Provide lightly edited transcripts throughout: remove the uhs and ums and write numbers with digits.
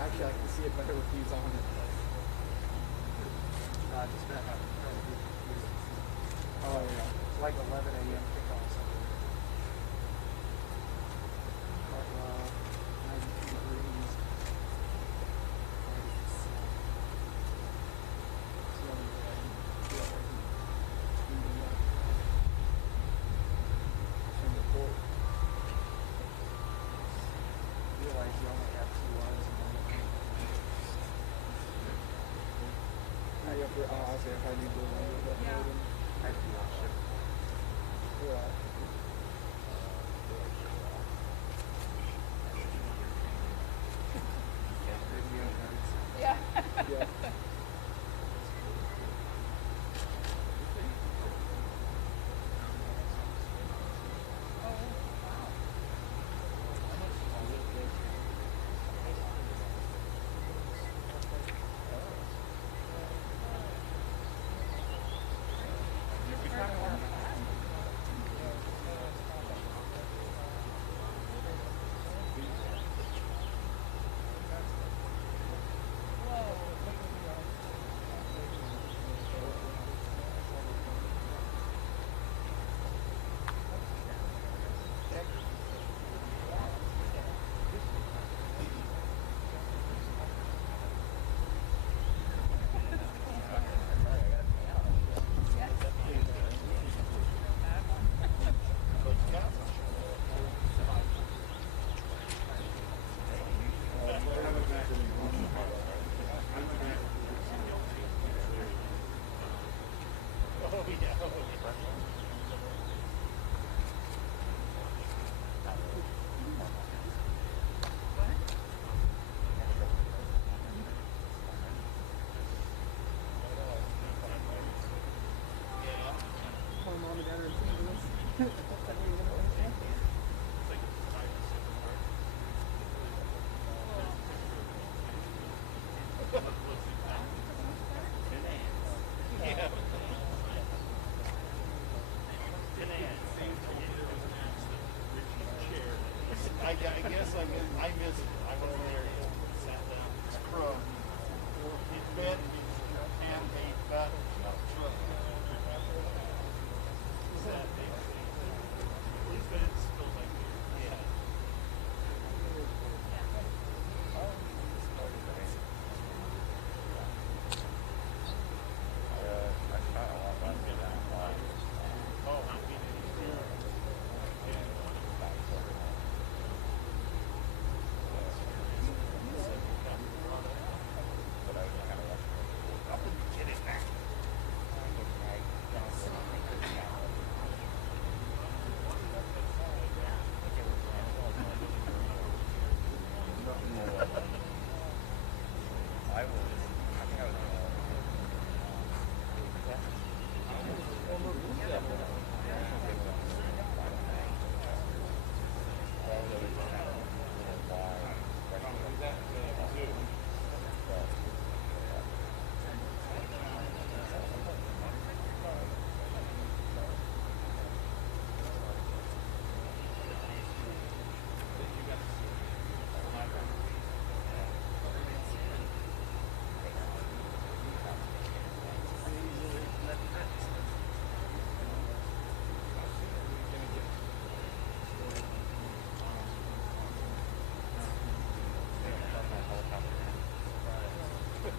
Actually, I can see it better with these on it. Oh yeah, it's like 11 a.m. kickoff. 92 degrees. Realize you only have 2 hours and okay, if I need to remember that. Yeah. I'd be on ship. Yeah. Yeah. Yeah. I guess I missed it. I wasn't there yet. Sat down. It's Crow. He fed and he got truck. Sat there. He's been in school like this. Yeah. I kind of want that to be that. Oh, I'm being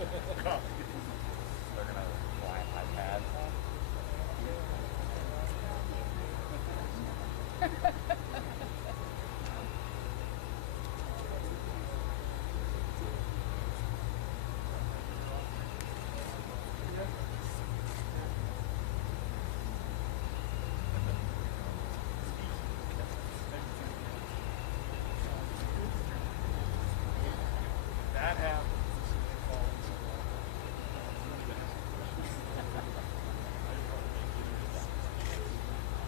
They're gonna fly iPads. That happens.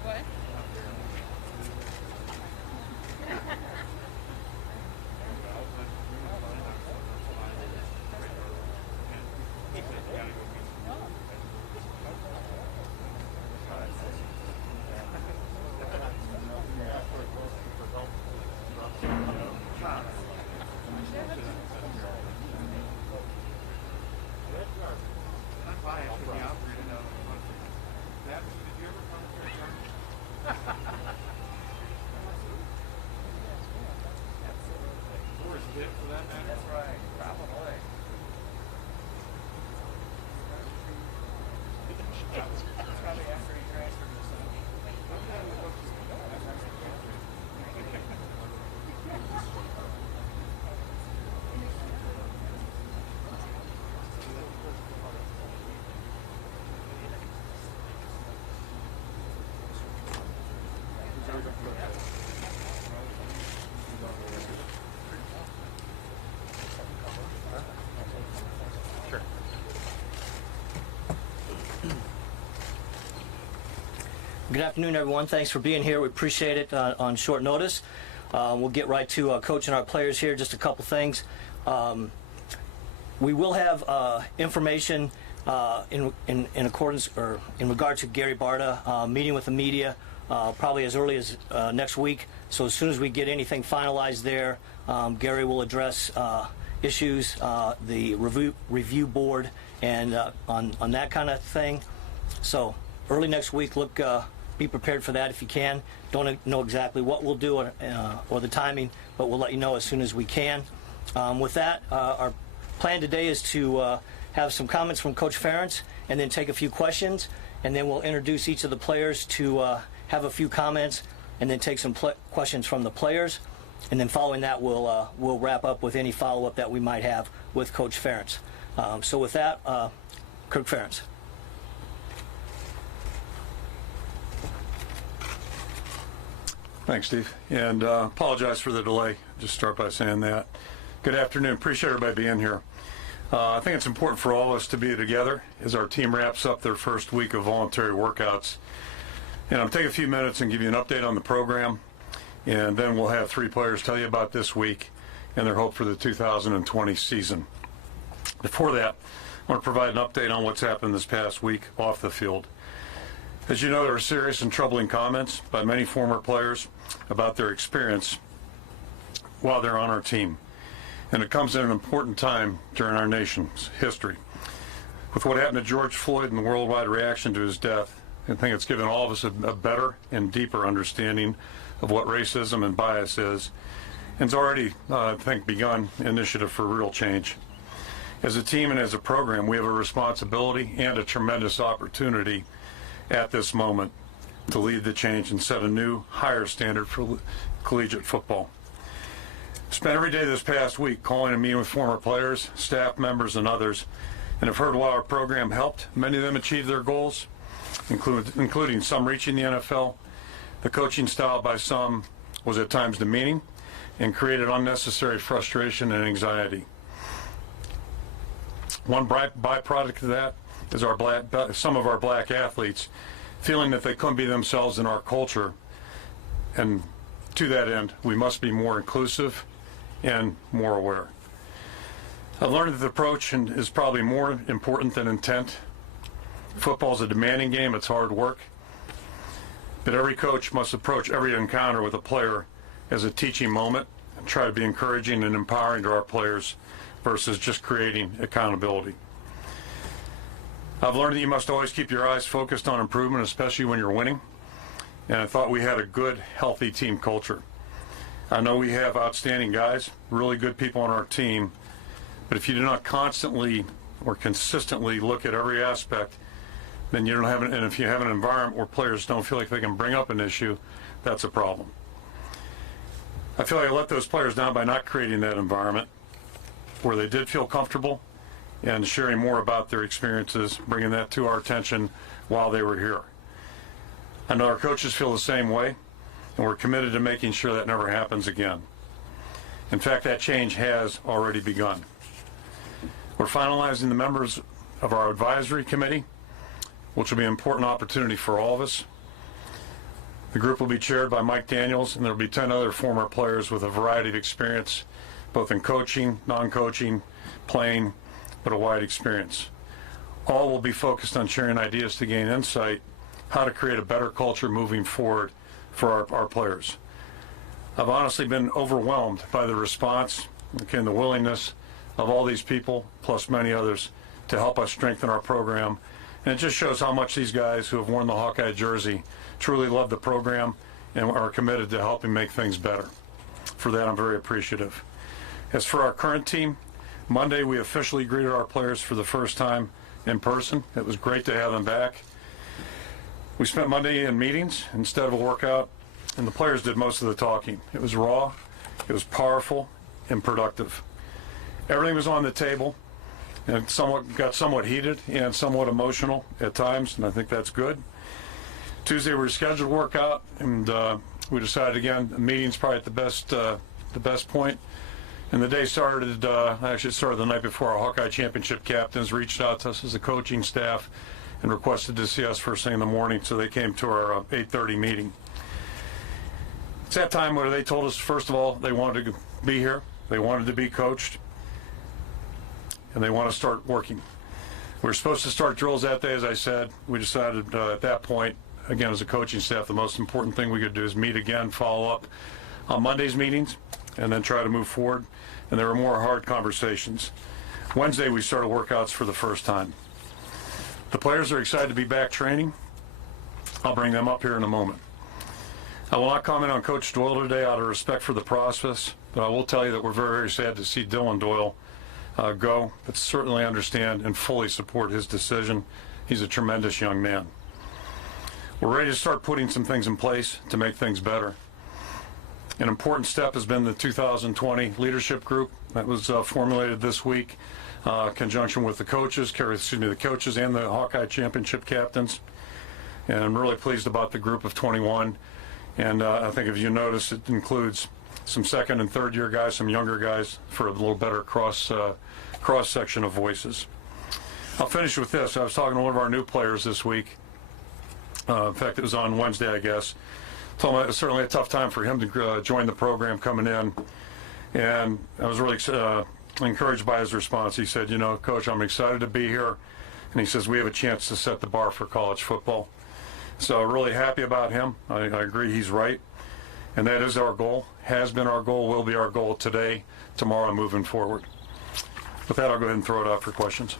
What? That's right, probably. Probably after he transferred to Good afternoon, everyone. Thanks for being here. We appreciate it on short notice. We'll get right to coaching our players here. Just a couple things. We will have information in accordance or in regard to Gary Barta meeting with the media probably as early as next week. So as soon as we get anything finalized there, Gary will address issues, the review board, and on that kind of thing. So early next week, look. Be prepared for that if you can. Don't know exactly what we'll do or the timing, but we'll let you know as soon as we can. With that, our plan today is to have some comments from Coach Ferentz and then take a few questions, and then we'll introduce each of the players to have a few comments and then take some questions from the players. And then following that, we'll wrap up with any follow-up that we might have with Coach Ferentz. So with that, Kirk Ferentz. Thanks, Steve. And apologize for the delay. Just start by saying that. Good afternoon. Appreciate everybody being here. I think it's important for all of us to be together as our team wraps up their first week of voluntary workouts. And I'll take a few minutes and give you an update on the program. And then we'll have three players tell you about this week and their hope for the 2020 season. Before that, I want to provide an update on what's happened this past week off the field. As you know, there are serious and troubling comments by many former players about their experience while they're on our team. And it comes at an important time during our nation's history. With what happened to George Floyd and the worldwide reaction to his death, I think it's given all of us a better and deeper understanding of what racism and bias is. And it's already, I think, begun an initiative for real change. As a team and as a program, we have a responsibility and a tremendous opportunity at this moment to lead the change and set a new, higher standard for collegiate football. Spent every day this past week calling and meeting with former players, staff members, and others, and have heard how our program helped many of them achieve their goals, including some reaching the NFL. The coaching style by some was at times demeaning and created unnecessary frustration and anxiety. One byproduct of that is some of our black athletes feeling that they couldn't be themselves in our culture. And to that end, we must be more inclusive and more aware. I've learned that the approach is probably more important than intent. Football is a demanding game, it's hard work. But every coach must approach every encounter with a player as a teaching moment and try to be encouraging and empowering to our players versus just creating accountability. I've learned that you must always keep your eyes focused on improvement, especially when you're winning. And I thought we had a good, healthy team culture. I know we have outstanding guys, really good people on our team, but if you do not constantly or consistently look at every aspect, then you don't have and if you have an environment where players don't feel like they can bring up an issue, that's a problem. I feel like I let those players down by not creating that environment where they did feel comfortable and sharing more about their experiences, bringing that to our attention while they were here. I know our coaches feel the same way, and we're committed to making sure that never happens again. In fact, that change has already begun. We're finalizing the members of our advisory committee, which will be an important opportunity for all of us. The group will be chaired by Mike Daniels, and there will be 10 other former players with a variety of experience, both in coaching, non-coaching, playing, but a wide experience. All will be focused on sharing ideas to gain insight, how to create a better culture moving forward for our players. I've honestly been overwhelmed by the response and the willingness of all these people, plus many others, to help us strengthen our program. And it just shows how much these guys who have worn the Hawkeye jersey truly love the program and are committed to helping make things better. For that, I'm very appreciative. As for our current team, Monday we officially greeted our players for the first time in person. It was great to have them back. We spent Monday in meetings instead of a workout, and the players did most of the talking. It was raw, it was powerful, and productive. Everything was on the table, and it got somewhat heated and somewhat emotional at times, and I think that's good. Tuesday we were scheduled to work out, and we decided again the meeting's probably at the best point. And the day started. Actually, it started the night before. Our Hawkeye championship captains reached out to us as a coaching staff and requested to see us first thing in the morning, so they came to our 8:30 meeting. It's that time where they told us, first of all, they wanted to be here, they wanted to be coached, and they want to start working. We were supposed to start drills that day, as I said. We decided at that point, again, as a coaching staff, the most important thing we could do is meet again, follow up on Monday's meetings, and then try to move forward. And there were more hard conversations. Wednesday, we started workouts for the first time. The players are excited to be back training. I'll bring them up here in a moment. I will not comment on Coach Doyle today out of respect for the process, but I will tell you that we're very, very sad to see Dylan Doyle go, but certainly understand and fully support his decision. He's a tremendous young man. We're ready to start putting some things in place to make things better. An important step has been the 2020 leadership group that was formulated this week, in conjunction with the coaches and the Hawkeye championship captains. And I'm really pleased about the group of 21. And I think if you notice, it includes some second and third year guys, some younger guys, for a little better cross section of voices. I'll finish with this. I was talking to one of our new players this week. In fact, it was on Wednesday, I guess. Told him it was certainly a tough time for him to join the program coming in. And I was really encouraged by his response. He said, Coach, I'm excited to be here. And he says, we have a chance to set the bar for college football. So really happy about him. I agree he's right. And that is our goal, has been our goal, will be our goal today, tomorrow, and moving forward. With that, I'll go ahead and throw it out for questions.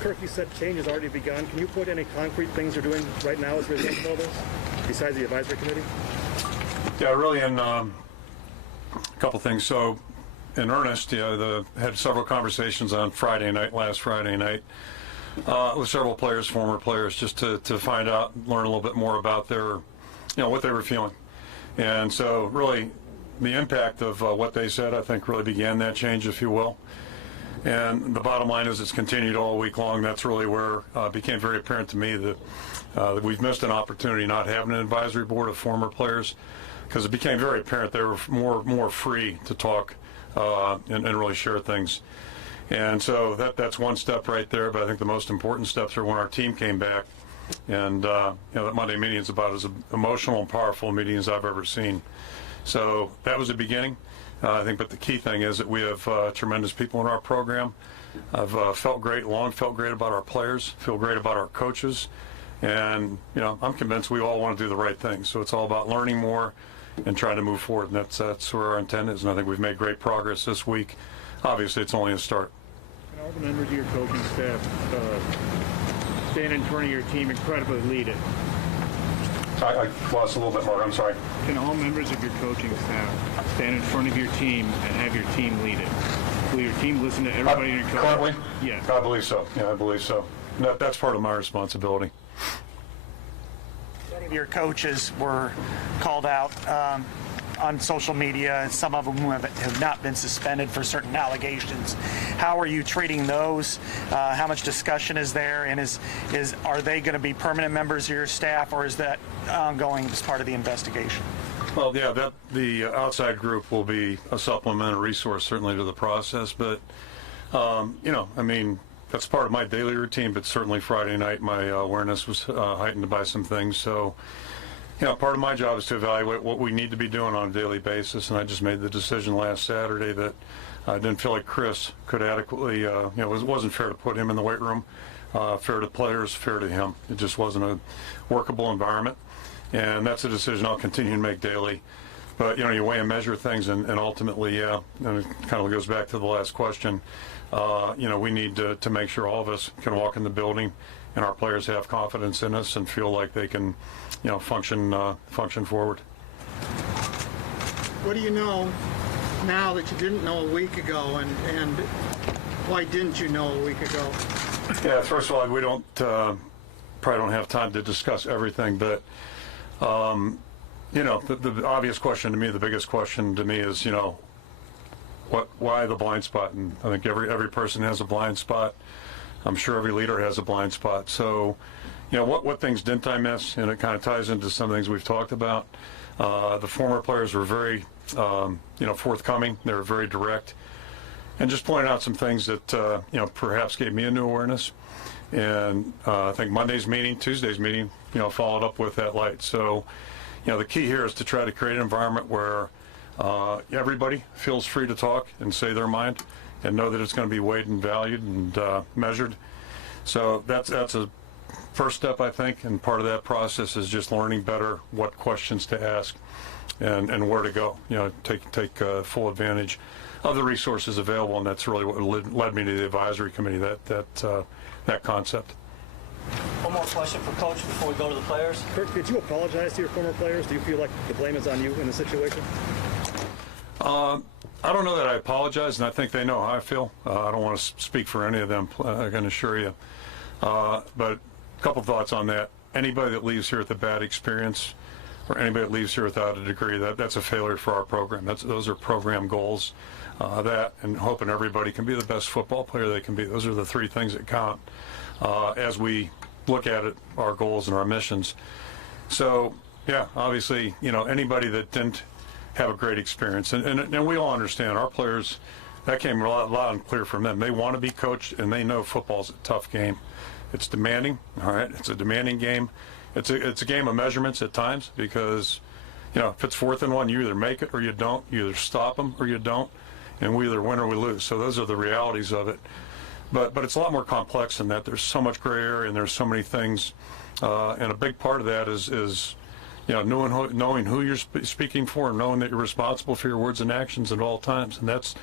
Kirk, you said change has already begun. Can you put any concrete things you're doing right now as a result of all this, besides the advisory committee? Yeah, really in a couple things. So in earnest, had several conversations on last Friday night, with several players, former players, just to find out, learn a little bit more about their, what they were feeling. And so really the impact of what they said, I think, really began that change, if you will. And the bottom line is it's continued all week long. That's really where it became very apparent to me that we've missed an opportunity not having an advisory board of former players, because it became very apparent they were more free to talk and really share things. And so that's one step right there, but I think the most important steps are when our team came back. And that Monday meeting is about as emotional and powerful a meeting as I've ever seen. So that was the beginning. I think, but the key thing is that we have tremendous people in our program. I've felt great about our players, feel great about our coaches, and I'm convinced we all want to do the right thing. So it's all about learning more and trying to move forward, and that's where our intent is. And I think we've made great progress this week. Obviously, it's only a start. And all the members of your coaching staff stand in front of your team and credibly lead it. I lost a little bit more. I'm sorry. Can all members of your coaching staff stand in front of your team and have your team lead it? Will your team listen to everybody in your coach? Currently? Yes. I believe so. Yeah, I believe so. That's part of my responsibility. Many of your coaches were called out on social media, and some of them have not been suspended for certain allegations. How are you treating those? How much discussion is there? And are they going to be permanent members of your staff, or is that ongoing as part of the investigation? Well, yeah, the outside group will be a supplemental resource certainly to the process, but that's part of my daily routine. But certainly Friday night, my awareness was heightened by some things. So, part of my job is to evaluate what we need to be doing on a daily basis, and I just made the decision last Saturday that I didn't feel like Chris could adequately, it wasn't fair to put him in the weight room, fair to players, fair to him. It just wasn't a workable environment. And that's a decision I'll continue to make daily. But, you weigh and measure things, and ultimately, and it kind of goes back to the last question, we need to make sure all of us can walk in the building and our players have confidence in us and feel like they can, function forward. What do you know now that you didn't know a week ago, and why didn't you know a week ago? Yeah, first of all, we probably don't have time to discuss everything, but the obvious question to me, the biggest question to me is, why the blind spot? And I think every person has a blind spot. I'm sure every leader has a blind spot. So, what things didn't I miss? And it kind of ties into some things we've talked about. The former players were very, forthcoming. They were very direct, and just pointed out some things that, perhaps gave me a new awareness. And I think Monday's meeting, Tuesday's meeting, followed up with that light. So, the key here is to try to create an environment where everybody feels free to talk and say their mind and know that it's going to be weighed and valued and measured. So that's a first step, I think, and part of that process is just learning better what questions to ask and where to go. Take full advantage of the resources available, and that's really what led me to the advisory committee, that concept. One more question for Coach before we go to the players. Kirk, did you apologize to your former players? Do you feel like the blame is on you in the situation? I don't know that I apologize, and I think they know how I feel. I don't want to speak for any of them, I can assure you. But a couple thoughts on that. Anybody that leaves here with a bad experience or anybody that leaves here without a degree, that's a failure for our program. Those are program goals. That and hoping everybody can be the best football player they can be. Those are the three things that count as we look at it, our goals and our missions. So, yeah, obviously, anybody that didn't have a great experience, and we all understand our players, that came loud and clear from them. They want to be coached, and they know football's a tough game. It's demanding, all right? It's a demanding game. It's a game of measurements at times because, if it's 4th and 1, you either make it or you don't. You either stop them or you don't, and we either win or we lose. So those are the realities of it. But it's a lot more complex than that. There's so much gray area, and there's so many things, and a big part of that is knowing who you're speaking for, and knowing that you're responsible for your words and actions at all times, and that's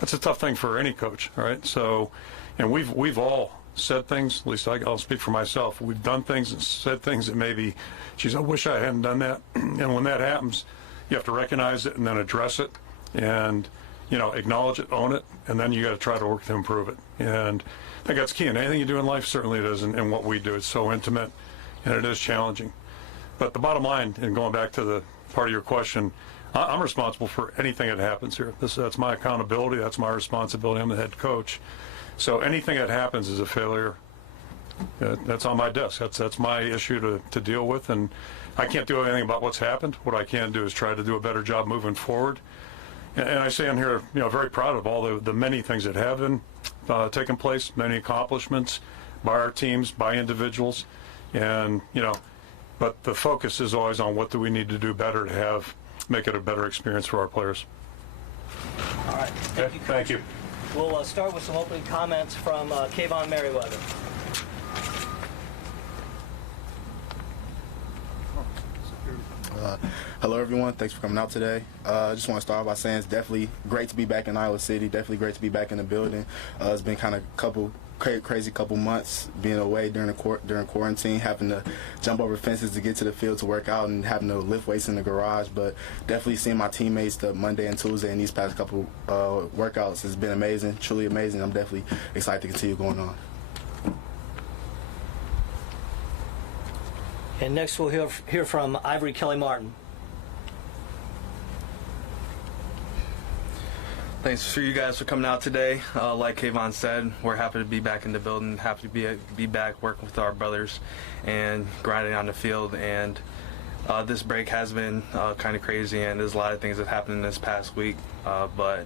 a tough thing for any coach, all right? So, and we've all said things. At least I'll speak for myself. We've done things and said things that maybe, geez, I wish I hadn't done that. And when that happens, you have to recognize it and then address it, and acknowledge it, own it, and then you got to try to work to improve it. And I think that's key in anything you do in life. Certainly it is in what we do. It's so intimate, and it is challenging. But the bottom line, and going back to the part of your question, I'm responsible for anything that happens here. That's my accountability. That's my responsibility. I'm the head coach. So anything that happens is a failure. That's on my desk. That's my issue to deal with, and I can't do anything about what's happened. What I can do is try to do a better job moving forward. And I stand here, very proud of all the many things that have been taken place, many accomplishments by our teams, by individuals, and but the focus is always on what do we need to do better to make it a better experience for our players. All right. Thank you, Coach. Thank you. We'll start with some opening comments from Kavon Merriweather. Hello, everyone. Thanks for coming out today. I just want to start by saying it's definitely great to be back in Iowa City. Definitely great to be back in the building. It's been kind of a couple crazy couple months being away during quarantine, having to jump over fences to get to the field to work out and having to lift weights in the garage. But definitely seeing my teammates the Monday and Tuesday and these past couple workouts has been amazing, truly amazing. I'm definitely excited to continue going on. And next we'll hear from Ivory Kelly-Martin. Thanks for you guys for coming out today. Like Kavon said, we're happy to be back in the building, happy to be back working with our brothers and grinding on the field. And this break has been kind of crazy, and there's a lot of things that happened in this past week, but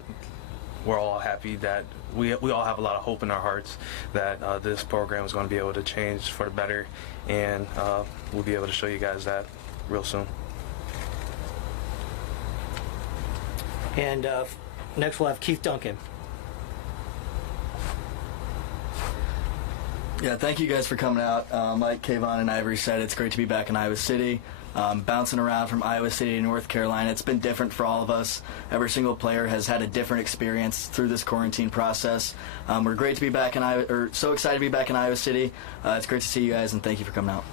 we're all happy that we all have a lot of hope in our hearts that this program is going to be able to change for the better, and we'll be able to show you guys that real soon. And next we'll have Keith Duncan. Yeah, thank you guys for coming out. Like Kaevon and Ivory said, it's great to be back in Iowa City. Bouncing around from Iowa City to North Carolina, it's been different for all of us. Every single player has had a different experience through this quarantine process. We're great to be back in so excited to be back in Iowa City. It's great to see you guys, and thank you for coming out.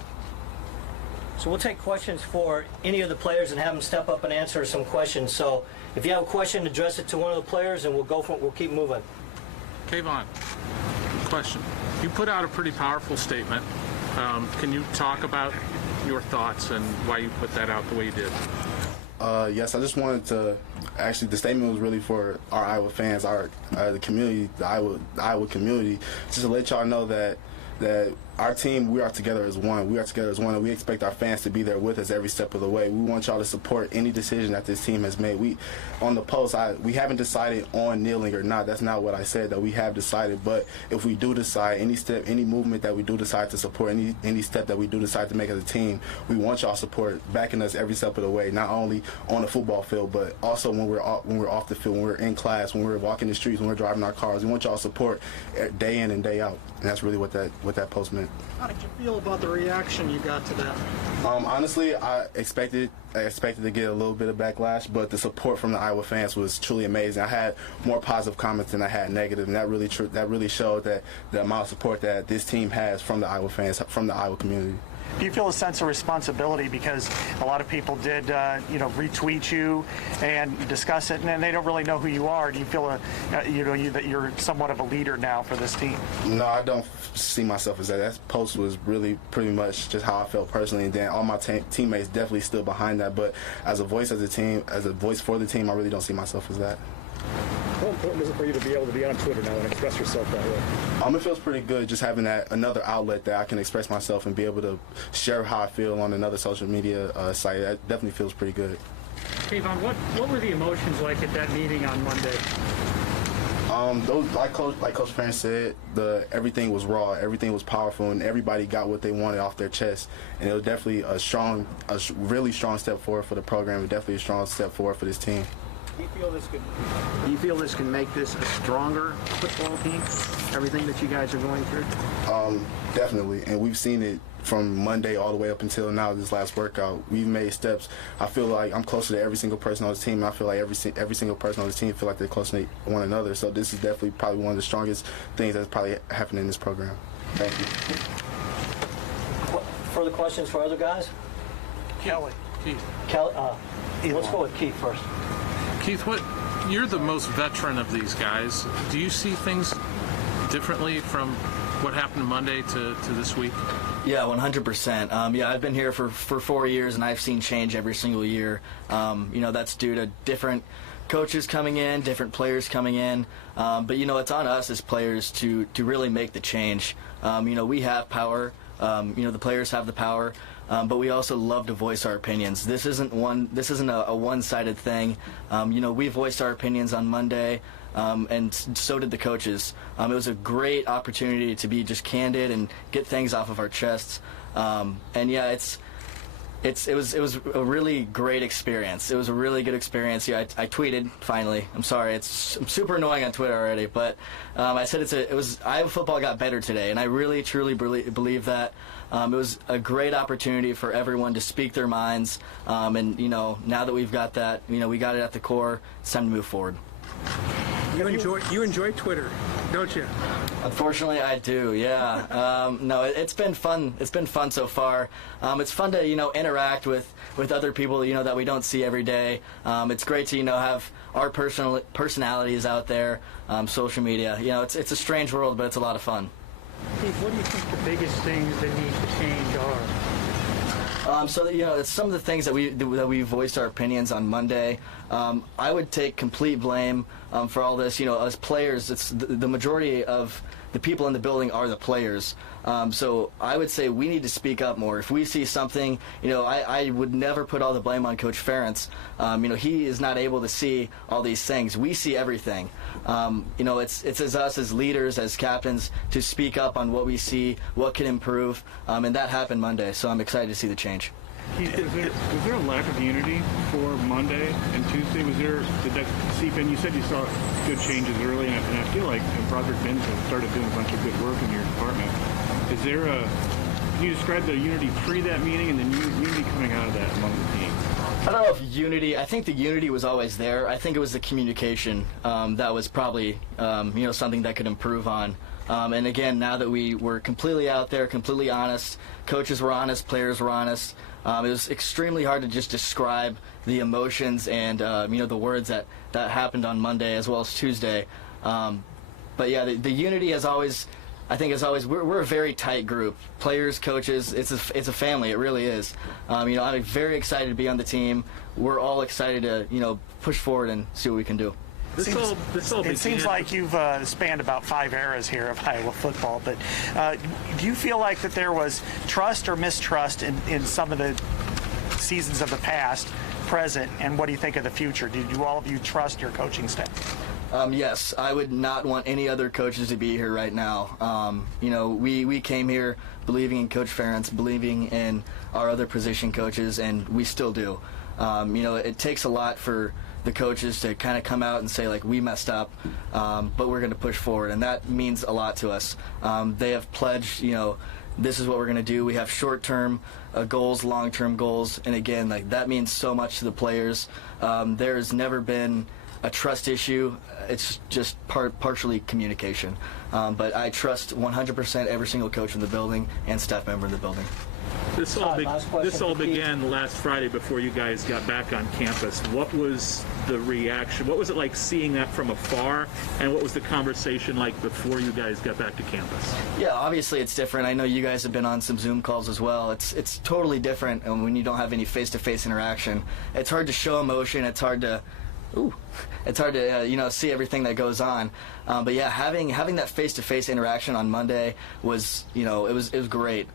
So we'll take questions for any of the players and have them step up and answer some questions. So if you have a question, address it to one of the players, and we'll go for it. We'll keep moving. Kavon, question. You put out a pretty powerful statement. Can you talk about your thoughts and why you put that out the way you did? Yes, I just wanted to. Actually, the statement was really for our Iowa fans, the community, the Iowa community, just to let y'all know that our team, we are together as one. We are together as one, and we expect our fans to be there with us every step of the way. We want y'all to support any decision that this team has made. On the post, we haven't decided on kneeling or not. That's not what I said, that we have decided. But if we do decide, any movement that we do decide to support, any step that we do decide to make as a team, we want y'all support, backing us every step of the way, not only on the football field, but also when we're off the field, when we're in class, when we're walking the streets, when we're driving our cars. We want y'all support day in and day out. And that's really what that post meant. How did you feel about the reaction you got to that? Honestly, I expected to get a little bit of backlash, but the support from the Iowa fans was truly amazing. I had more positive comments than I had negative, and that really showed that the amount of support that this team has from the Iowa fans, from the Iowa community. Do you feel a sense of responsibility because a lot of people did, retweet you and discuss it, and they don't really know who you are? Do you feel that you're somewhat of a leader now for this team? No, I don't see myself as that. That post was really pretty much just how I felt personally, and then all my teammates definitely stood behind that. But as a voice as a team, as a voice for the team, I really don't see myself as that. How important is it for you to be able to be on Twitter now and express yourself that way? It feels pretty good just having another outlet that I can express myself and be able to share how I feel on another social media site. That definitely feels pretty good. Kavon, what were the emotions like at that meeting on Monday? Like Coach Ferentz said, everything was raw, everything was powerful, and everybody got what they wanted off their chest. And it was definitely a really strong step forward for the program, and definitely a strong step forward for this team. Do you feel this can make this a stronger football team? Everything that you guys are going through? Definitely, and we've seen it from Monday all the way up until now. This last workout, we've made steps. I feel like I'm closer to every single person on the team, and I feel like every single person on the team feel like they're close to one another. So this is definitely probably one of the strongest things that's probably happened in this program. Thank you. Further questions for other guys? Kelly. Keith. Kelly. Let's go with Keith first. Keith, you're the most veteran of these guys. Do you see things differently from what happened Monday to this week? Yeah, 100%. I've been here for 4 years, and I've seen change every single year. That's due to different coaches coming in, different players coming in. But, it's on us as players to really make the change. We have power. The players have the power. But we also love to voice our opinions. This isn't a one-sided thing. We voiced our opinions on Monday, and so did the coaches. It was a great opportunity to be just candid and get things off of our chests. It was a really great experience. It was a really good experience. Yeah, I tweeted finally. I'm sorry, I'm super annoying on Twitter already, but I said Iowa football got better today, and I really truly believe that. It was a great opportunity for everyone to speak their minds, and now that we've got that, we got it at the core. It's time to move forward. You enjoy Twitter. Don't you? Unfortunately, I do. Yeah. No, it's been fun. It's been fun so far. It's fun to interact with other people that we don't see every day. It's great to have our personalities out there. Social media. It's a strange world, but it's a lot of fun. Keith, what do you think the biggest things that need to change are? It's some of the things that we voiced our opinions on Monday. I would take complete blame for all this. As players, it's the majority of the people in the building are the players. So I would say we need to speak up more. If we see something, I would never put all the blame on Coach Ferentz. He is not able to see all these things. We see everything. It's as us as leaders, as captains, to speak up on what we see, what can improve, and that happened Monday. So I'm excited to see the change. Keith, was there a lack of unity for Monday and Tuesday? Did that seep in? You said you saw good changes early, and I feel like Broderick Benson started doing a bunch of good work in your department. Can you describe the unity pre that meeting and then unity coming out of that among the team? I don't know if unity. I think the unity was always there. I think it was the communication that was probably something that could improve on. And again, now that we were completely out there, completely honest, coaches were honest, players were honest. It was extremely hard to just describe the emotions and the words that happened on Monday as well as Tuesday. But yeah, the unity has always. I think as always, we're a very tight group. Players, coaches, it's a family. It really is. I'm very excited to be on the team. We're all excited to push forward and see what we can do. It seems like you've spanned about 5 eras here of Iowa football, but do you feel like that there was trust or mistrust in some of the seasons of the past, present, and what do you think of the future? Do all of you trust your coaching staff? Yes, I would not want any other coaches to be here right now. We came here believing in Coach Ferentz, believing in our other position coaches, and we still do. It takes a lot for the coaches to kind of come out and say, like, we messed up, but we're going to push forward, and that means a lot to us. They have pledged, this is what we're going to do. We have short-term goals, long-term goals, and again, like, that means so much to the players. There's never been a trust issue. It's just partially communication. But I trust 100% every single coach in the building and staff member in the building. This all began last Friday before you guys got back on campus. What was the reaction? What was it like seeing that from afar? And what was the conversation like before you guys got back to campus? Yeah, obviously it's different. I know you guys have been on some Zoom calls as well. It's totally different when you don't have any face-to-face interaction. It's hard to show emotion. It's hard to see everything that goes on. But yeah, having that face-to-face interaction on Monday was, it was great.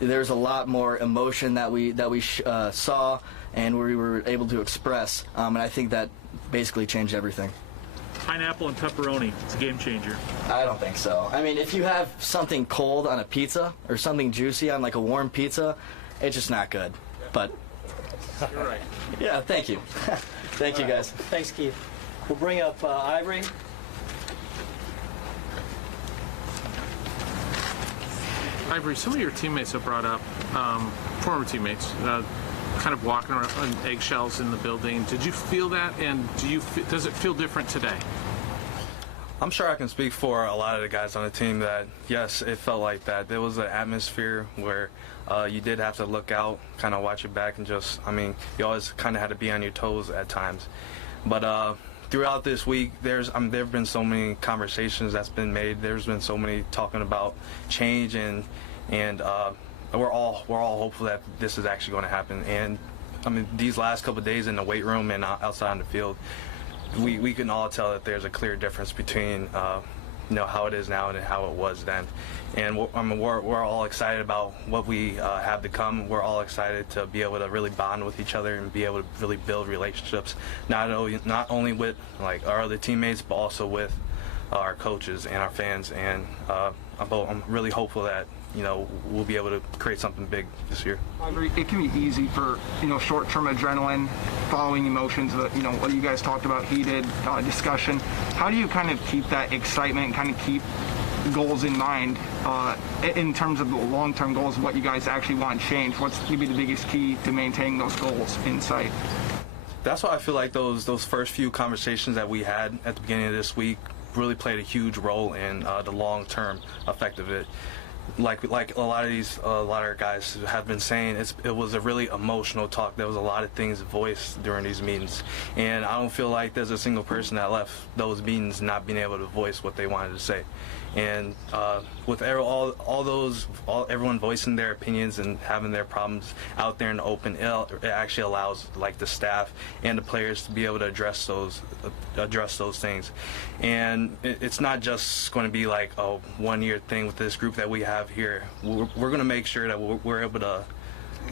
There's a lot more emotion that we saw and we were able to express, and I think that basically changed everything. Pineapple and pepperoni, it's a game changer. I don't think so. I mean, if you have something cold on a pizza or something juicy on like a warm pizza, it's just not good. But you're right. Yeah, thank you. Thank you, guys. Thanks, Keith. We'll bring up Ivory. Ivory, some of your teammates have brought up, former teammates, kind of walking around on eggshells in the building. Did you feel that, and does it feel different today? I'm sure I can speak for a lot of the guys on the team that, yes, it felt like that. There was an atmosphere where you did have to look out, kind of watch your back, and you always kind of had to be on your toes at times. But throughout this week, there have been so many conversations that's been made. There's been so many talking about change, and we're all hopeful that this is actually going to happen. And these last couple of days in the weight room and outside on the field, we can all tell that there's a clear difference between how it is now and how it was then. And we're all excited about what we have to come. We're all excited to be able to really bond with each other and be able to really build relationships, not only with like our other teammates, but also with our coaches and our fans. And I'm really hopeful that we'll be able to create something big this year. Ivory, it can be easy for short-term adrenaline, following emotions. What you guys talked about, heated discussion. How do you kind of keep that excitement, kind of keep goals in mind in terms of the long-term goals of what you guys actually want to change? What's going to be the biggest key to maintaining those goals in sight? That's why I feel like those first few conversations that we had at the beginning of this week really played a huge role in the long-term effect of it. Like a lot of our guys have been saying, it was a really emotional talk. There was a lot of things voiced during these meetings, and I don't feel like there's a single person that left those meetings not being able to voice what they wanted to say. And with everyone voicing their opinions and having their problems out there in the open, it actually allows like the staff and the players to be able to address those things. And it's not just going to be like a one-year thing with this group that we have here. We're going to make sure that we're able to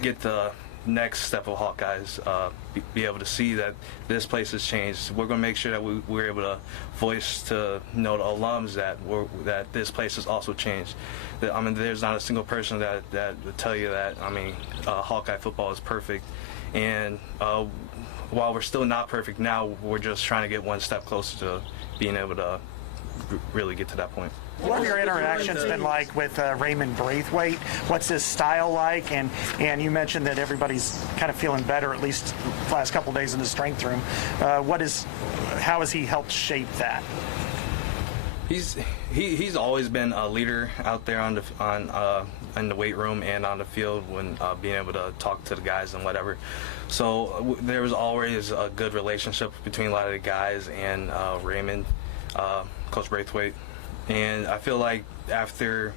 get the next step of Hawkeyes, be able to see that this place has changed. We're going to make sure that we're able to voice to the alums that this place has also changed. I mean, there's not a single person that would tell you that. I mean, Hawkeye football is perfect, and while we're still not perfect now, we're just trying to get one step closer to being able to really get to that point. What have your interactions been like with Raymond Braithwaite? What's his style like? And you mentioned that everybody's kind of feeling better, at least the last couple of days in the strength room. How has he helped shape that? He's always been a leader out there in the weight room and on the field when being able to talk to the guys and whatever. So there was always a good relationship between a lot of the guys and Raymond, Coach Braithwaite. And I feel like after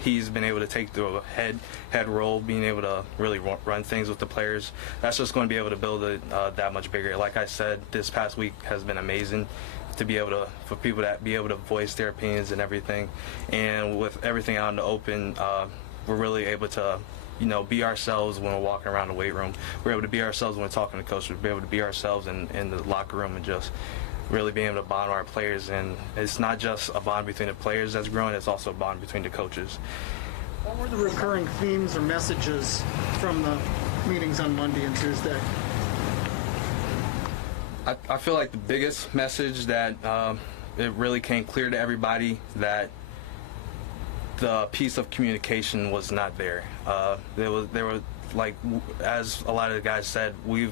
he's been able to take the head role, being able to really run things with the players, that's just going to be able to build it that much bigger. Like I said, this past week has been amazing for people to be able to voice their opinions and everything. And with everything out in the open, we're really able to be ourselves when we're walking around the weight room. We're able to be ourselves when we're talking to coaches. We're able to be ourselves in the locker room and just really being able to bond with our players. And it's not just a bond between the players that's growing, it's also a bond between the coaches. What were the recurring themes or messages from the meetings on Monday and Tuesday? I feel like the biggest message that it really came clear to everybody that the piece of communication was not there. There were like, as a lot of the guys said, we're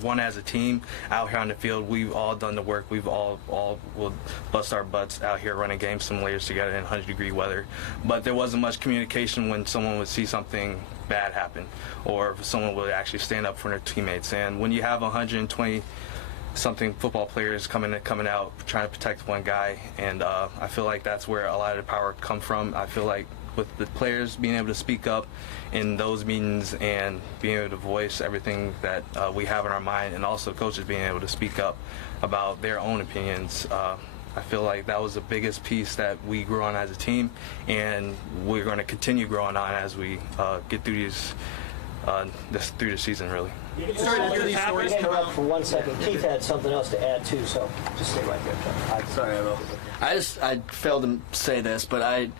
one as a team out here on the field. We've all done the work. We've all will bust our butts out here running game simulators together in 100-degree weather. But there wasn't much communication when someone would see something bad happen, or if someone would actually stand up for their teammates. And when you have 120-something football players coming out trying to protect one guy, and I feel like that's where a lot of the power come from. I feel like with the players being able to speak up in those meetings and being able to voice everything that we have in our mind, and also coaches being able to speak up about their own opinions, I feel like that was the biggest piece that we grew on as a team, and we're going to continue growing on as we get through through the season, really. Interrupt for 1 second. Keith had something else to add too, so just stay right there, Chuck. Sorry, I failed to say this, but I've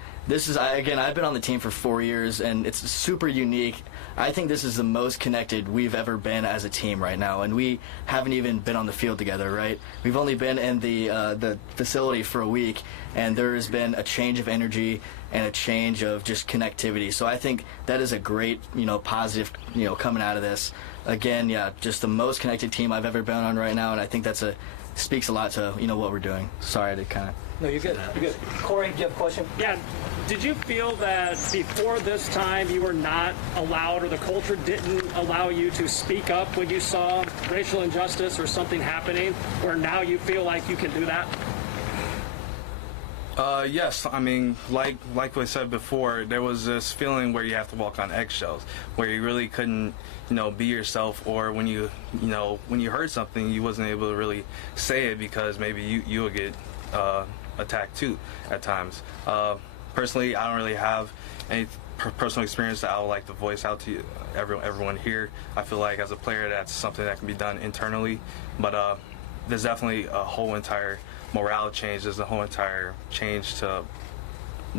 been on the team for 4 years, and it's super unique. I think this is the most connected we've ever been as a team right now, and we haven't even been on the field together, right? We've only been in the facility for a week, and there has been a change of energy and a change of just connectivity. So I think that is a great, positive, coming out of this. Again, just the most connected team I've ever been on right now, and I think that's speaks a lot to what we're doing. Sorry to kind of. No, you're good. You're good. Corey, do you have a question? Yeah. Did you feel that before this time you were not allowed, or the culture didn't allow you to speak up when you saw racial injustice or something happening, where now you feel like you can do that? Yes, I mean, like I said before, there was this feeling where you have to walk on eggshells, where you really couldn't, be yourself, or when you heard something, you wasn't able to really say it because maybe you would get attacked too at times. Personally, I don't really have any personal experience that I would like to voice out to everyone here. I feel like as a player, that's something that can be done internally, but there's definitely a whole entire morale change. There's a whole entire change to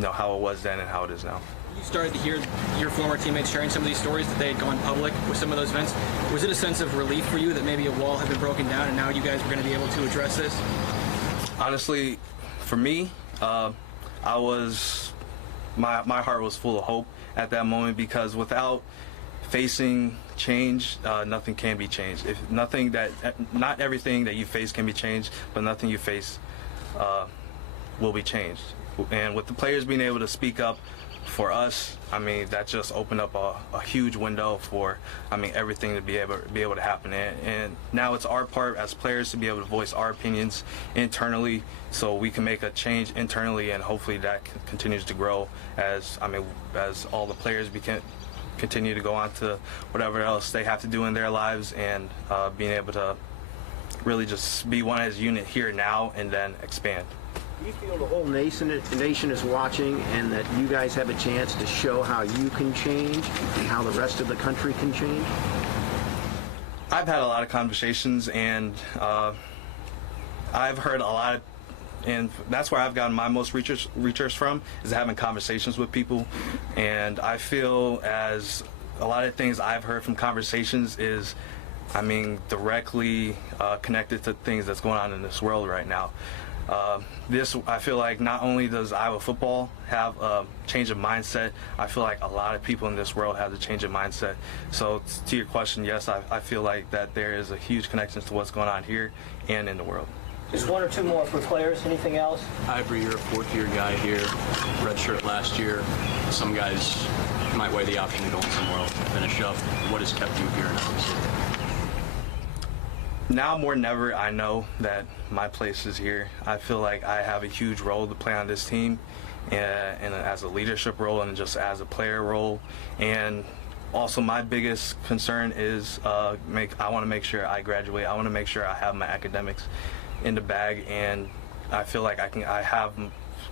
how it was then and how it is now. You started to hear your former teammates sharing some of these stories that they had gone public with some of those events. Was it a sense of relief for you that maybe a wall had been broken down and now you guys were going to be able to address this? Honestly, for me, my heart was full of hope at that moment, because without facing change, nothing can be changed. Not everything that you face can be changed, but nothing you face will be changed. And with the players being able to speak up for us, I mean, that just opened up a huge window for, I mean, everything to be able to happen. And now it's our part as players to be able to voice our opinions internally, so we can make a change internally, and hopefully that continues to grow as all the players continue to go on to whatever else they have to do in their lives, and being able to really just be one as a unit here now and then expand. Do you feel the whole nation is watching, and that you guys have a chance to show how you can change and how the rest of the country can change? I've had a lot of conversations, and I've heard a lot, and that's where I've gotten my most research from, is having conversations with people. And I feel as a lot of things I've heard from conversations is, I mean, directly connected to things that's going on in this world right now. I feel like not only does Iowa football have a change of mindset, I feel like a lot of people in this world have a change of mindset. So to your question, yes, I feel like that there is a huge connection to what's going on here and in the world. Just one or two more for players. Anything else? Ivory, you're a fourth-year guy here, redshirt last year. Some guys might weigh the option of going somewhere else to finish up. What has kept you here now? Now more than ever, I know that my place is here. I feel like I have a huge role to play on this team, and as a leadership role and just as a player role. And also my biggest concern is I want to make sure I graduate. I want to make sure I have my academics in the bag, and I feel like I have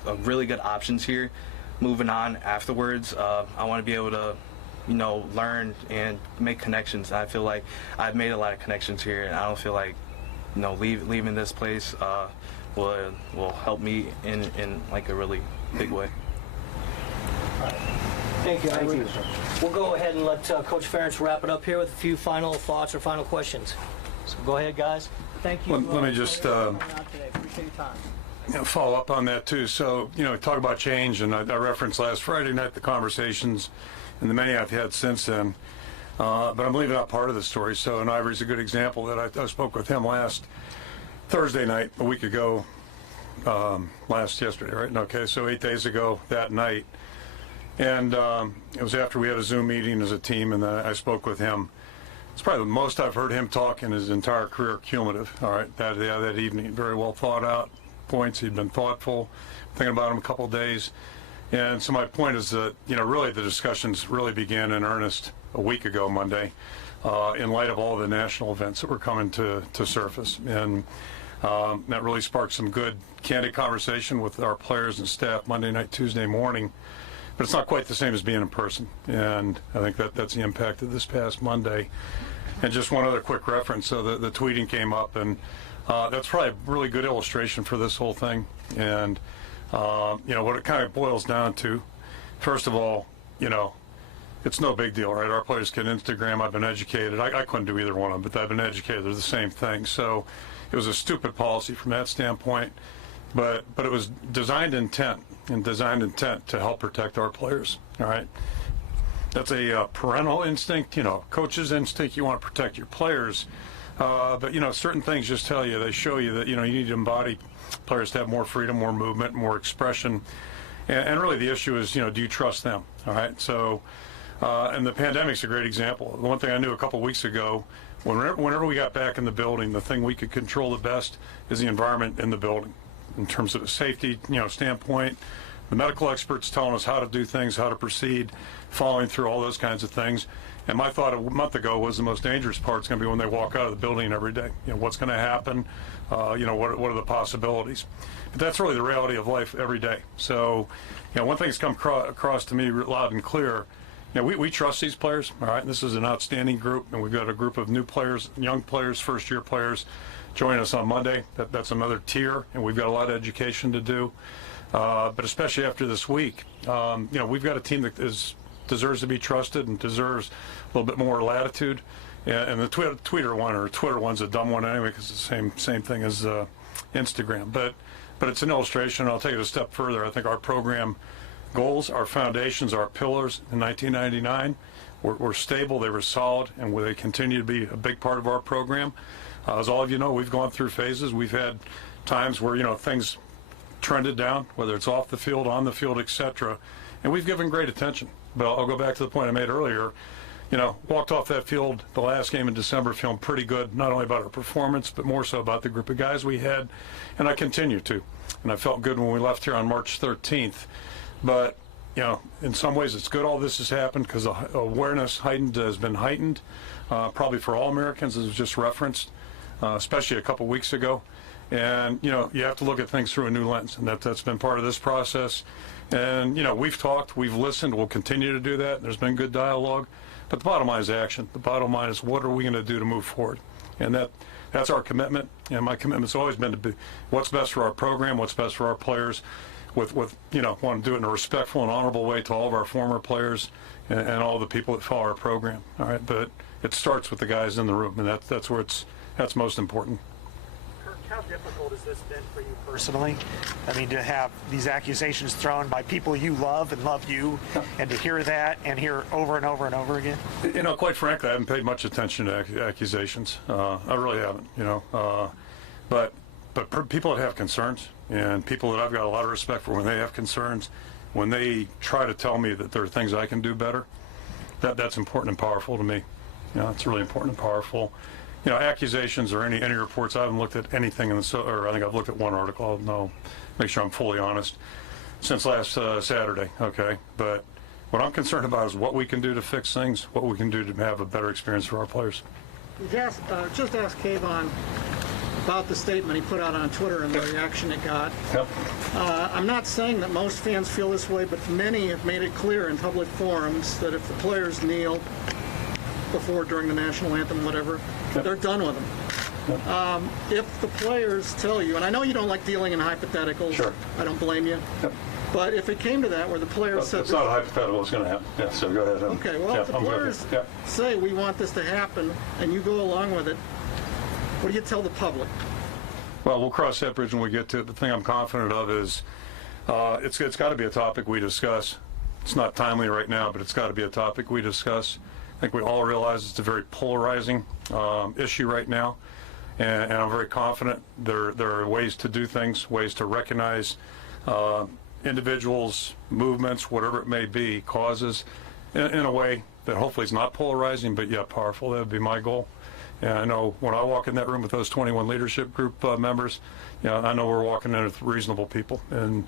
a really good options here moving on afterwards. I want to be able to learn and make connections. I feel like I've made a lot of connections here, and I don't feel like, leaving this place will help me in like a really big way. Thank you, Ivory. We'll go ahead and let Coach Ferentz wrap it up here with a few final thoughts or final questions. So go ahead, guys. Thank you. Let me just Appreciate your time. follow up on that too. So, talk about change, and I referenced last Friday night the conversations and the many I've had since then. But I'm leaving out part of the story. So, and Ivory's a good example that I spoke with him last Thursday night, a week ago, yesterday, right? Okay, so 8 days ago that night. And it was after we had a Zoom meeting as a team, and then I spoke with him. It's probably the most I've heard him talk in his entire career, cumulative. All right, that evening, very well thought out points. He'd been thoughtful, thinking about him a couple of days. And so my point is that, really the discussions really began in earnest a week ago Monday, in light of all the national events that were coming to surface. And that really sparked some good, candid conversation with our players and staff Monday night, Tuesday morning. But it's not quite the same as being in person. And I think that's the impact of this past Monday. And just one other quick reference. So the tweeting came up, and that's probably a really good illustration for this whole thing. And what it kind of boils down to, first of all, it's no big deal, right? Our players can Instagram. I've been educated. I couldn't do either one of them, but I've been educated. They're the same thing. So it was a stupid policy from that standpoint, but it was designed intent to help protect our players, all right? That's a parental instinct, coach's instinct. You want to protect your players, but, certain things just tell you, they show you that, you need to embody players to have more freedom, more movement, more expression. And really the issue is, do you trust them? All right. So, and the pandemic's a great example. The one thing I knew a couple weeks ago, whenever we got back in the building, the thing we could control the best is the environment in the building in terms of a safety, standpoint. The medical experts telling us how to do things, how to proceed, following through all those kinds of things. And my thought a month ago was the most dangerous part's going to be when they walk out of the building every day. What's going to happen? What are the possibilities? But that's really the reality of life every day. So, one thing that's come across to me loud and clear. We trust these players. All right, this is an outstanding group, and we've got a group of new players, young players, first-year players, join us on Monday. That's another tier, and we've got a lot of education to do. But especially after this week, we've got a team that deserves to be trusted and deserves a little bit more latitude. And the Twitter one's a dumb one anyway, because it's the same thing as Instagram. But it's an illustration, and I'll take it a step further. I think our program goals, our foundations, our pillars in 1999 were stable, they were solid, and they continue to be a big part of our program. As all of you know, we've gone through phases. We've had times where, things trended down, whether it's off the field, on the field, etc. And we've given great attention. But I'll go back to the point I made earlier. Walked off that field the last game in December feeling pretty good, not only about our performance, but more so about the group of guys we had, and I continue to. And I felt good when we left here on March 13th. But, in some ways it's good all this has happened because awareness has been heightened, probably for all Americans, as was just referenced, especially a couple weeks ago. And, you have to look at things through a new lens, and that's been part of this process. And, we've talked, we've listened, we'll continue to do that. There's been good dialogue. But the bottom line is action. The bottom line is what are we going to do to move forward? And that's our commitment. And my commitment's always been to be what's best for our program, what's best for our players, want to do it in a respectful and honorable way to all of our former players and all the people that follow our program. All right, but it starts with the guys in the room, and that's most important. How difficult has this been for you personally? I mean, to have these accusations thrown by people you love and love you, and to hear that and hear over and over and over again? Quite frankly, I haven't paid much attention to accusations. I really haven't, But people that have concerns, and people that I've got a lot of respect for when they have concerns, when they try to tell me that there are things I can do better, that's important and powerful to me. It's really important and powerful. Accusations or any reports, I haven't looked at anything or I think I've looked at one article. I'll make sure I'm fully honest, since last Saturday, okay? But what I'm concerned about is what we can do to fix things, what we can do to have a better experience for our players. Just ask Kaevon about the statement he put out on Twitter and the reaction it got. Yep. I'm not saying that most fans feel this way, but many have made it clear in public forums that if the players kneel before, during the national anthem, whatever, they're done with them. Yep. If the players tell you, and I know you don't like dealing in hypotheticals, sure. I don't blame you, yep. But if it came to that where the players said... It's not a hypothetical, it's going to happen. Yeah, so go ahead. Okay, well, if the players say we want this to happen and you go along with it, what do you tell the public? Well, we'll cross that bridge when we get to it. The thing I'm confident of is it's got to be a topic we discuss. It's not timely right now, but it's got to be a topic we discuss. I think we all realize it's a very polarizing issue right now, and I'm very confident there are ways to do things, ways to recognize individuals, movements, whatever it may be, causes, in a way that hopefully is not polarizing, but yet powerful. That would be my goal. And I know when I walk in that room with those 21 leadership group members, I know we're walking in with reasonable people, and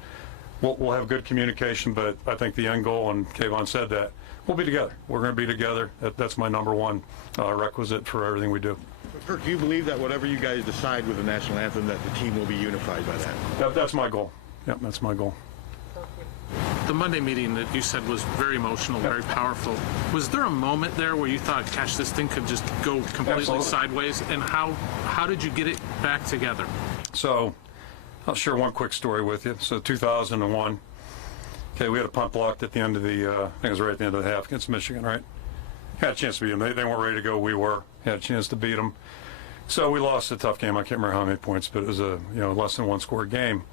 we'll have good communication, but I think the end goal, and Kavon said that, we'll be together. We're going to be together. That's my number one requisite for everything we do. Kirk, do you believe that whatever you guys decide with the national anthem, that the team will be unified by that? That's my goal. Yep, that's my goal. The Monday meeting that you said was very emotional, very powerful. Was there a moment there where you thought, gosh, this thing could just go completely Absolutely. Sideways? And how did you get it back together? So I'll share one quick story with you. So 2001, okay, we had a punt blocked at the end of the, I think it was right at the end of the half against Michigan, right? Had a chance to beat them. They weren't ready to go. We were. Had a chance to beat them. So we lost a tough game. I can't remember how many points, but it was a less than one score game.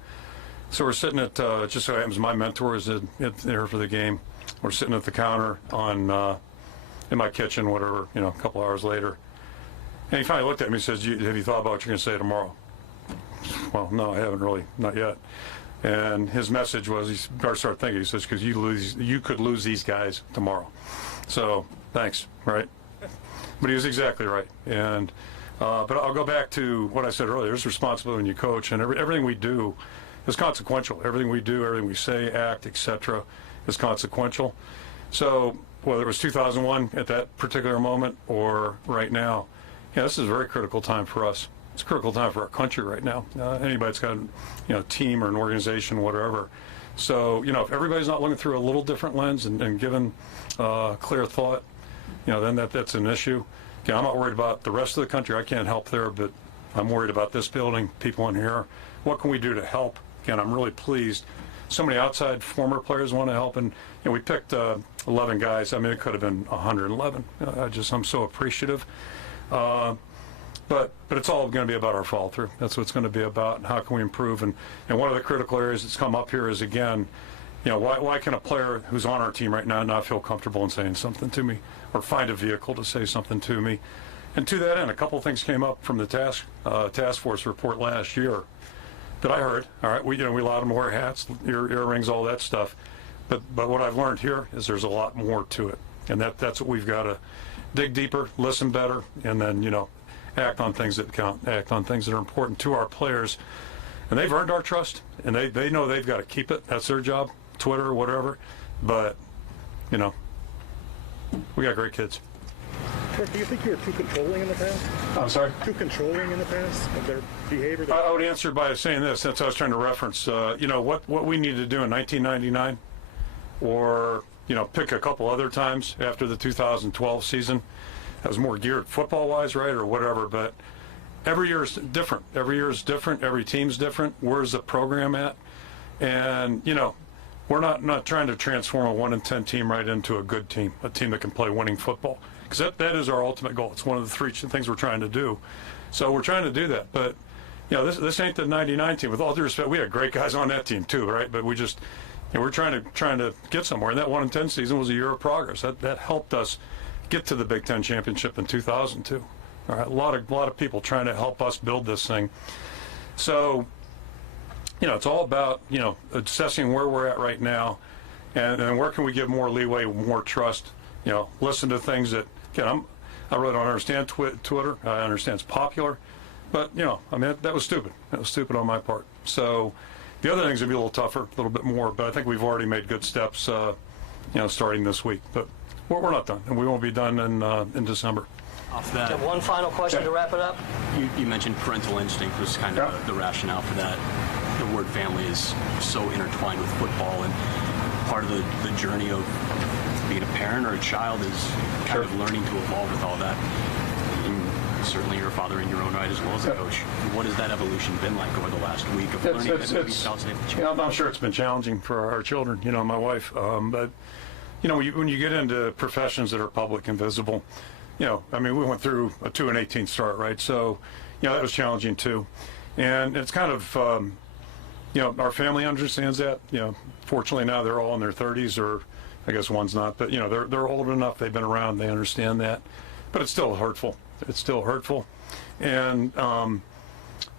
So we're sitting at, just so happens my mentor is there for the game. We're sitting at the counter in my kitchen, whatever, a couple hours later. And he finally looked at me and says, have you thought about what you're going to say tomorrow? Well, no, I haven't really, not yet. And his message was, he started thinking, he says, because you could lose these guys tomorrow. So, thanks, right? But he was exactly right. And but I'll go back to what I said earlier. There's responsibility when you coach, and everything we do is consequential. Everything we do, everything we say, act, etc., is consequential. So whether it was 2001 at that particular moment or right now, this is a very critical time for us. It's a critical time for our country right now. Anybody that's got a team or an organization, whatever. So if everybody's not looking through a little different lens and given clear thought, then that's an issue. Again, I'm not worried about the rest of the country. I can't help there, but I'm worried about this building, people in here. What can we do to help? Again, I'm really pleased. So many outside former players want to help, and we picked 11 guys. I mean, it could have been 111. I'm so appreciative. But it's all going to be about our follow through. That's what it's going to be about, and how can we improve. And one of the critical areas that's come up here is, again, why can a player who's on our team right now not feel comfortable in saying something to me, or find a vehicle to say something to me? And to that end, a couple of things came up from the task force report last year that I heard. All right, we allowed them to wear hats, earrings, all that stuff. But what I've learned here is there's a lot more to it, and that's what we've got to dig deeper, listen better, and then act on things that count, act on things that are important to our players. And they've earned our trust, and they know they've got to keep it. That's their job, Twitter or whatever. But we got great kids. Kirk, do you think you were too controlling in the past? I'm sorry? Too controlling in the past of their behavior? I would answer by saying this. That's what I was trying to reference. What we needed to do in 1999, or pick a couple other times after the 2012 season. That was more geared football-wise, right, or whatever. But every year is different. Every year is different. Every team's different. Where's the program at? And we're not trying to transform a 1-10 team right into a good team, a team that can play winning football. Because that is our ultimate goal. It's one of the three things we're trying to do. So we're trying to do that. But this ain't the 99 team. With all due respect, we had great guys on that team too, right? But we just we're trying to get somewhere. And that 1-10 season was a year of progress. That helped us get to the Big Ten championship in 2002. All right, a lot of people trying to help us build this thing. So it's all about assessing where we're at right now, and where can we give more leeway, more trust. Listen to things that I really don't understand Twitter. I understand it's popular, but that was stupid. That was stupid on my part. So the other things would be a little tougher, a little bit more. But I think we've already made good steps, starting this week. But we're not done, and we won't be done in December. Off that. One final question to wrap it up. You mentioned parental instinct was kind of the rationale for that. The word family is so intertwined with football, and part of the journey of being a parent or a child is kind of learning to evolve with all that. And certainly you're a father in your own right as well as a coach. What has that evolution been like over the last week of learning that maybe South State? I'm sure it's been challenging for our children, my wife. But when you get into professions that are public and visible, we went through a 2-18 start, right? So, that was challenging too. And it's kind of, our family understands that. Fortunately now they're all in their 30s, or I guess one's not, but they're old enough. They've been around. They understand that. But it's still hurtful. It's still hurtful. And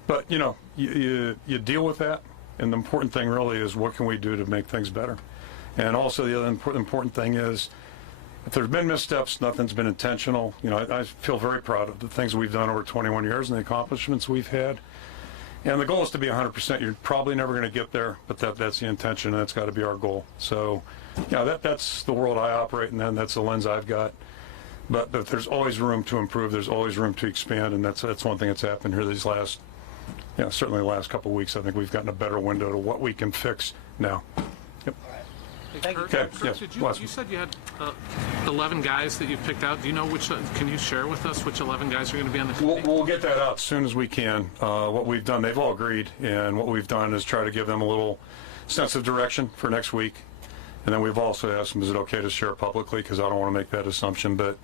but you deal with that. And the important thing really is, what can we do to make things better? And also the other important thing is, if there's been missteps, nothing's been intentional. I feel very proud of the things we've done over 21 years and the accomplishments we've had. And the goal is to be 100%. You're probably never going to get there, but that's the intention, and that's got to be our goal. So, that's the world I operate in, and that's the lens I've got. But there's always room to improve. There's always room to expand, and that's one thing that's happened here these last, certainly the last couple of weeks. I think we've gotten a better window to what we can fix now. Yep. Thank you. Okay. Kirk, Yes. you said you had 11 guys that you picked out. Do you know which? Can you share with us which 11 guys are going to be on the committee? We'll get that out as soon as we can. What we've done, they've all agreed, and what we've done is try to give them a little sense of direction for next week. And then we've also asked them, is it okay to share publicly? Because I don't want to make that assumption. But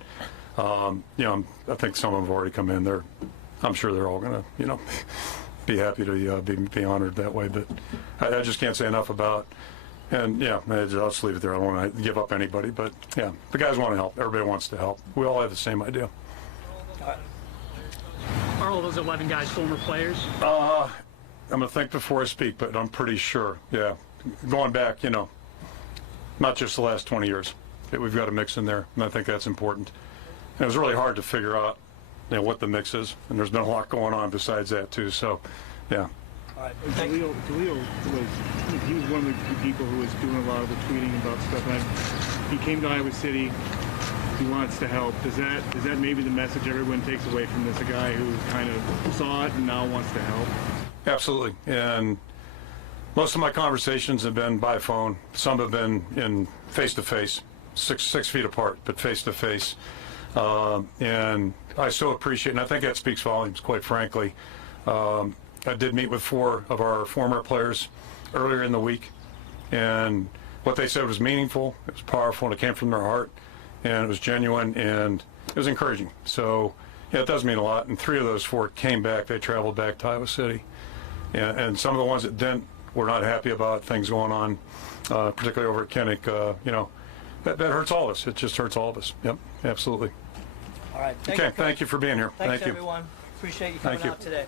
I think some of them have already come in. I'm sure they're all going to, be happy to be honored that way. But I just can't say enough about. And I'll just leave it there. I don't want to give up anybody, but the guys want to help. Everybody wants to help. We all have the same idea. Are all those 11 guys former players? I'm going to think before I speak, but I'm pretty sure. Yeah, going back, not just the last 20 years. We've got a mix in there, and I think that's important. And it was really hard to figure out, what the mix is, and there's been a lot going on besides that too. So, yeah. Dalil he was one of the people who was doing a lot of the tweeting about stuff. And he came to Iowa City. He wants to help. Is that maybe the message everyone takes away from this? A guy who kind of saw it and now wants to help. Absolutely. And most of my conversations have been by phone. Some have been in face-to-face, 6 feet apart, but face-to-face. And I so appreciate, and I think that speaks volumes, quite frankly. I did meet with 4 of our former players earlier in the week, and what they said was meaningful, it was powerful, and it came from their heart, and it was genuine, and it was encouraging. So, it does mean a lot, and 3 of those 4 came back. They traveled back to Iowa City. And some of the ones that didn't were not happy about things going on, particularly over at Kinnick. That hurts all of us. It just hurts all of us. Yep, absolutely. All right. Thank you for being here. Thanks, Thank you. everyone. Appreciate you coming out today.